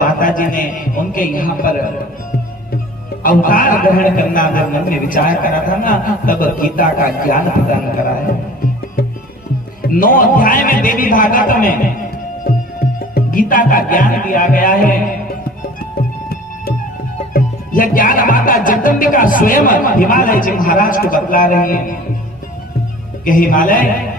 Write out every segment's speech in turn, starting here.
माता जी ने उनके यहाँ पर अवतार ग्रहण करना अगर मन में विचार करा था ना, तब गीता का ज्ञान प्रदान करा है। 9 अध्याय में देवी भागवत में गीता का ज्ञान दिया गया है। यह ज्ञान माता जगदम्बिका स्वयं हिमालय जी महाराज को बतला रही है कि हिमालय,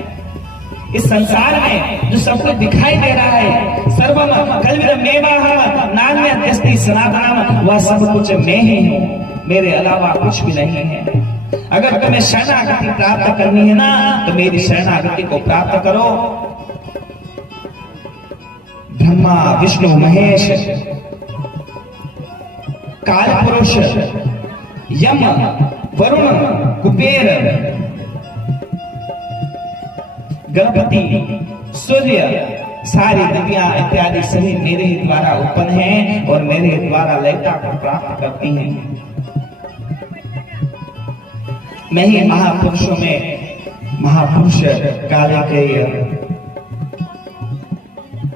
इस संसार में जो सब कुछ दिखाई दे रहा है, सर्वम कल्विदमेवाहम नान्यद्यस्ति सनातनम, वह सब कुछ मैं ही हूँ, मेरे अलावा कुछ भी नहीं है। अगर तुम्हें शरणागति प्राप्त करनी है ना, तो मेरी शरणागति को प्राप्त करो। ब्रह्मा विष्णु महेश, काल पुरुष, यम, वरुण, कुबेर, गणपति, सूर्य, सारी दिव्या इत्यादि सभी मेरे ही द्वारा उत्पन्न हैं और मेरे ही द्वारा लयता को प्राप्त करती हैं। मैं ही महापुरुषों में महापुरुष काले के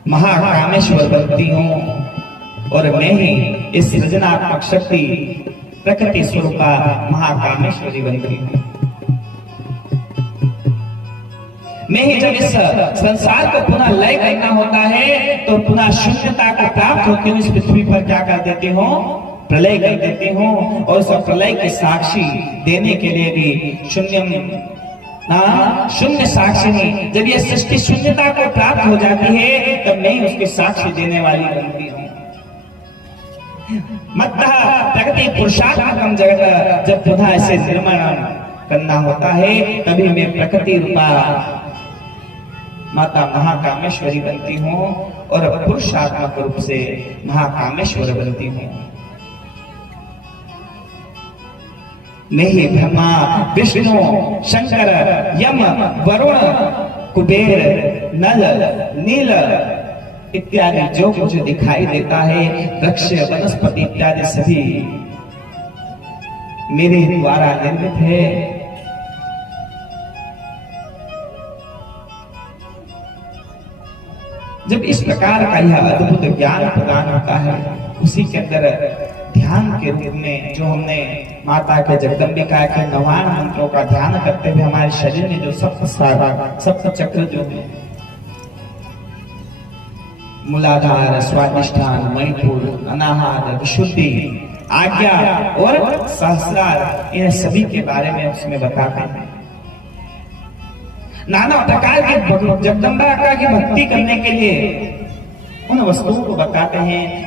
महाकामेश्वर बनती हूँ और मैं ही इस सृजनात्मक शक्ति प्रकृति स्वरूपा महाकामेश्वरी बनती हूँ। मैं ही जब इस संसार को पुनः लय करना होता है, तो पुनः शून्यता को प्राप्त होते हुए इस पृथ्वी पर क्या कर देते हो, प्रलय कर देते हो। और उस प्रलय के साक्षी देने के लिए भी शून्य साक्षी नहीं, जब ये सृष्टि शून्यता को प्राप्त हो जाती है, तब मैं ही उसके साक्षी देने वाली बनती हूँ। मत्तः प्रकृति पुरुषात्मकम जगत, जब पुनः ऐसे निर्माण करना होता है, तभी मैं प्रकृति रूपा माता महाकामेश्वरी बनती हूँ और पुरुषात्मक रूप से महाकामेश्वर बनती हूँ। मैं ही ब्रह्मा विष्णु शंकर यम वरुण कुबेर नल नील इत्यादि जो कुछ दिखाई देता है, वृक्ष वनस्पति इत्यादि सभी मेरे द्वारा निर्मित है। जब इस प्रकार का यह अद्भुत ज्ञान प्रदान होता है, उसी के अंदर ध्यान के रूप में जो हमने माता के जगदम्बिका के 99 मंत्रों का ध्यान करते हुए हमारे शरीर में जो सप्त चक्र जो है, मूलाधार, स्वादिष्ठान, मणिपुर, अनाहत, विशुद्धि, आज्ञा और सहस्रार, इन सभी के बारे में उसमें बताते हैं। नाना प्रकार के जगदम्बा की भक्ति करने के लिए उन वस्तुओं को बताते हैं